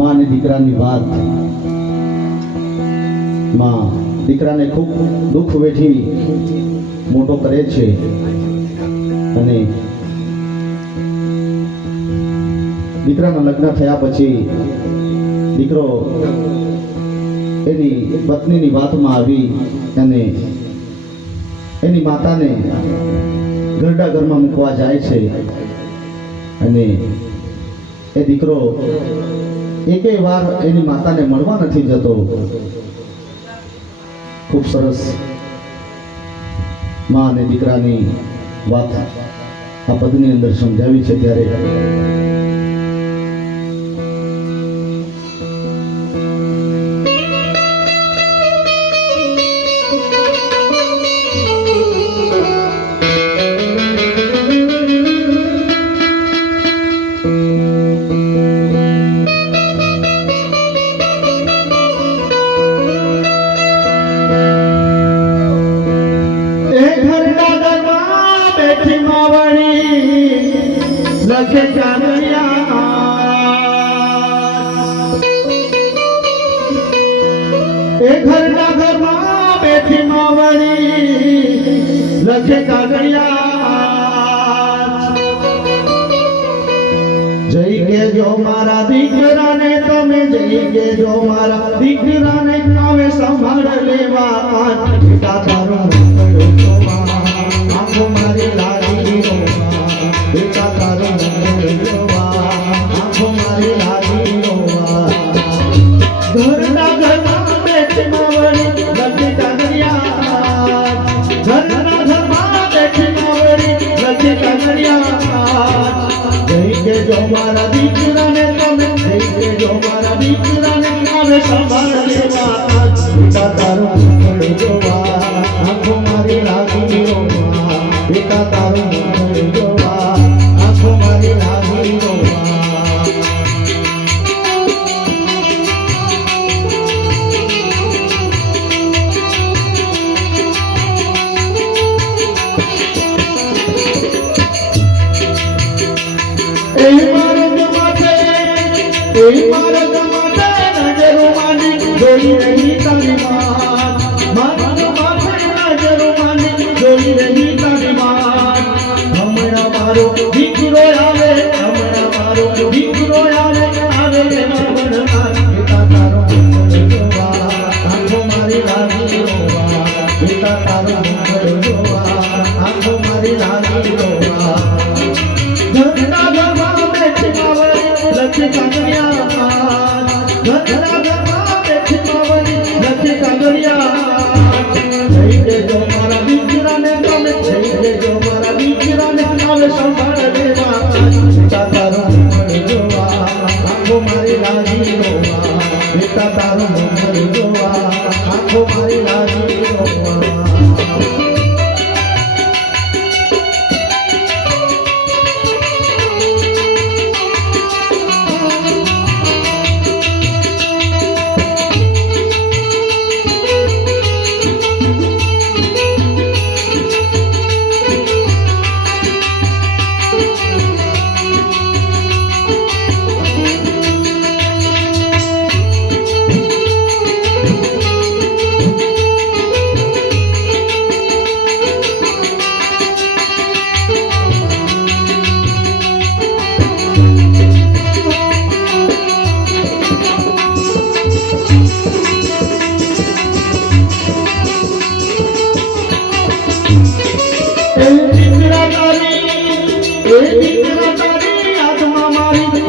માં અને દીકરાની વાત માં દીકરાને ખૂબ દુઃખ વેઠી મોટો કરે છે અને દીકરાના લગ્ન થયા પછી દીકરો એની પત્નીની વાતમાં આવી અને એની માતાને ઘરડા ઘરમાં મૂકવા જાય છે અને એ દીકરો એકેય વાર એની માતાને મળવા નથી જતો. ખૂબ સરસ માં અને દીકરાની વાત આ પદની અંદર સમજાવી છે. ત્યારે લખે કાગળિયા એ ઘરના ઘરમાં બેઠી માવડી લખે કાગળિયા જઈ કેજો મારા દીકરાને તમે જઈ કેજો મારા દીકરાને કામે સંભાળ લેવા તારો આંખો મારી લાગી બેટા તારો આંખો મારી લાગી ઘરના ઘરમાં બેઠી માવડી લખી કાગળિયા ઘરના ઘરમાં બેઠી માવડી લખી કાગળિયા જઈ કેજો મારા દીકરાને તમે જઈ કેજો મારા દીકરાને કામે સંભાળ લેવા બેટા તારો જોવા આંખો મારી લાગી બેટા તારો જોવા આંખો મારી લાગી મારા માથે નજરો માની જોઈ રહી તારી માત મારા માથે નજરો માની જોઈ રહી તારી માત હમણાં મારો દીકરો આવે હમણાં મારો દીકરો આવે આવે બેટા તારો જોવા આંખો મારી લાગી રોવા બેટા તારો જોવા આંખો મારી લાગી રોવા ઘરના ઘરમાં બેઠી માવડી લખી કાગળિયા ઘરના ઘરમાં બેઠી માવડી લખી કાગળિયા જઈ દેજો મારા દીકરાને તમે જઈ દેજો મારા દીકરાને કામે સંભાળ લેવા બેટા તારો જોવા આંખો મારી લાગી રોવા બેટા તારો જોવા આંખો મારી લાગી રોવા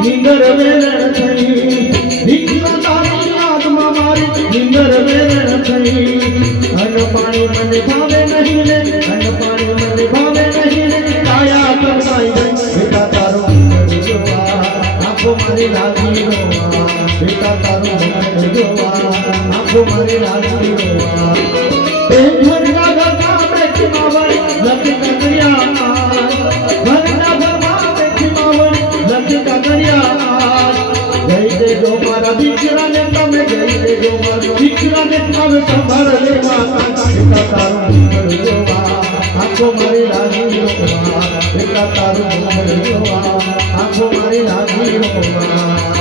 નીંદર વેરણ થઈ દીકરા તારી યાદમાં મારી નીંદર વેરણ થઈ અન પાણી મને ભાવે નહીં ને અન પાણી મને ભાવે નહીં ને કાયા કરતાઈ ગઈ બેટા તારો જોવા આંખો મારી લાગી રોવા બેટા તારો જોવા આંખો મારી લાગી રોવા એ ઘરના ઘરમાં બેઠી માવડી લખી કાગળિયા ઘરના ઘરમાં બેઠી માવડી લખી કાગળિયા જઈ દેજો મારા દીકરાને તમે જઈ દેજો મારા દીકરાને તમે સંભાળ લેવા બેટા તારો જોવા આંખો મારી લાગી રોવા બેટા તારો જોવા આંખો મારી લાગી રોવા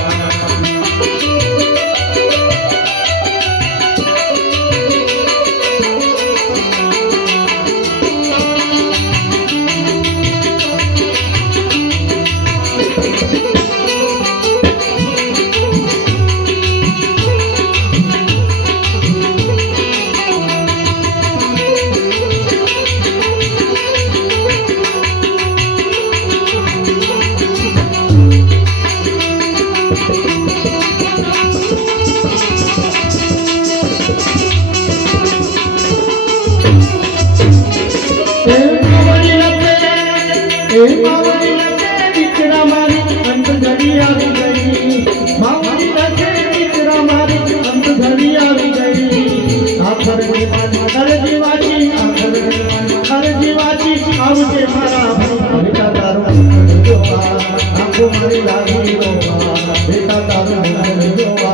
આખરની માની અરજી વાંચી આખરની માની અરજી વાંચી આવજે મારા ભાઈ બેટા તારું જોવા આંખો મારી લાગી રોવા બેટા તારું જોવા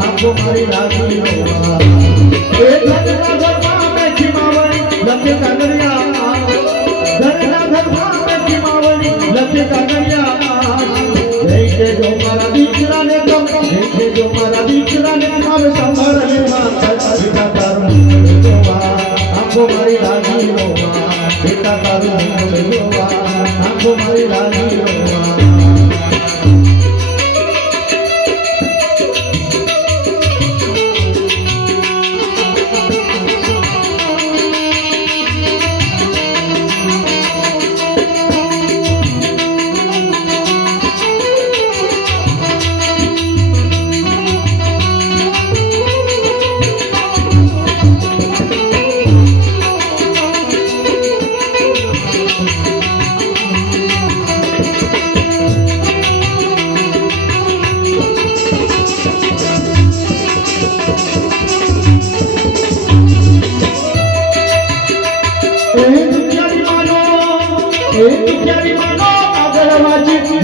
આંખો મારી લાગી રોવા એ ઘરના ઘરમાં બેઠી માવડી લખે કાગળિયા ઘરના ઘરમાં બેઠી માવડી લખે કાગળિયા લઈ દેજો મારા દીકરાને ગમ લઈ દેજો મારા દીકરાને આવે સંભાળ લે બેટા તારું જોવા આંખો મારી લાગી રોવા બેટા તારું જોવા આંખો મારી લાગી રોવા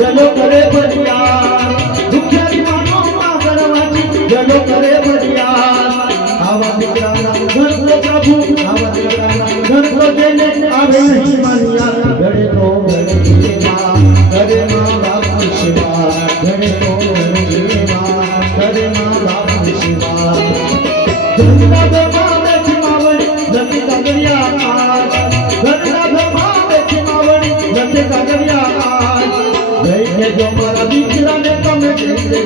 जलो करे बलियार दुखियारी मानो मागरवाची जलो करे बलियार आवा दीकराना घर को प्रभु आवा दीकराना घर को देने आवे नहीं मानिया घरे तो घरे सेवा घरे मां बाप की सेवा घरे तो घरे सेवा घरे मां बाप की सेवा घरना घरमा बेठी मावड़ी लकी कागड़िया घरना घरमा बेठी मावड़ी लकी कागड़िया जो मारा દીકરાને તમે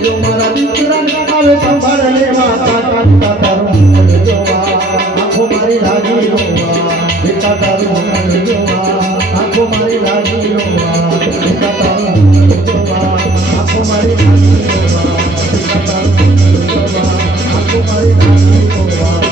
જો મારા દીકરાને આવે સંભાળ લેવા કાકા તારું જોવા આંખો મારી લાગી રોવા બેટા તારું જોવા આંખો મારી લાગી રોવા બેટા તારું જોવા આંખો મારી લાગી રોવા બેટા તારું જોવા આંખો મારી લાગી રોવા